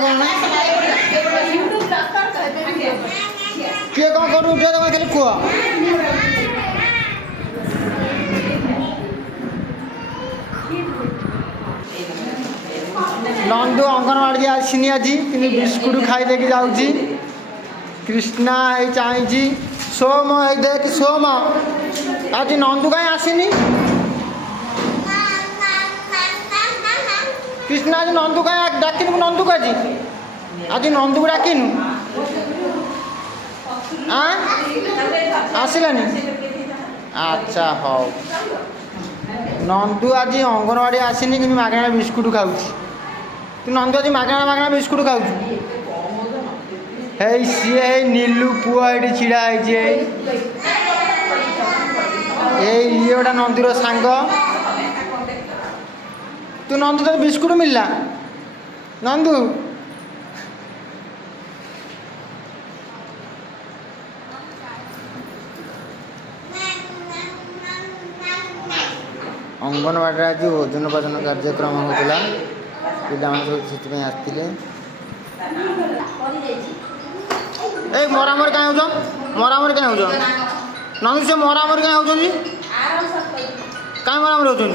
कौन किए कौन करू उठे तुम खाली कुआ नंदू अंगनवाड़ी आसनी आज कि बिस्कुट खाई देके जाऊँगी कृष्णा ये चाहिए सोम ये देख सोम आज नंदू कहीं आसनी कृष्णा आज नंदू कहीं डाकिनु नंदू को आज नंदू को डाकिनु आसलानी अच्छा हाँ नंदू आज अंगनवाड़ी आसनी कि मागଣା बिस्कुट खाऊ तू नंदू आज मागଣା बिस्कुट खाऊ हे सी नीलू पुआ ये छिड़ा ये गोटा नंदूर सांग तू नंदू तो बिस्कुट मिलला नंदू अंगनवाड़ी आज ओजन पाजन कार्यक्रम होता पिला सब आसते ए मरामरी कहीं हो मरामरी कहीं हो नंदू से मरामरी कहीं हो कहीं मरामरी हो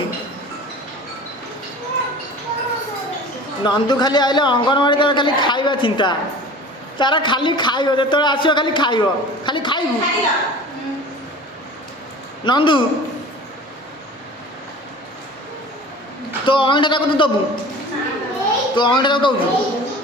नंदू खाली आइले अंगनवाड़ी तार खाली खाइबा चिंता तार खाली खाइब जो आसो खाली खाइब खाली खाइबू नंदू तो अंगीठा तक तू दबू तो अंगीठा तक दबू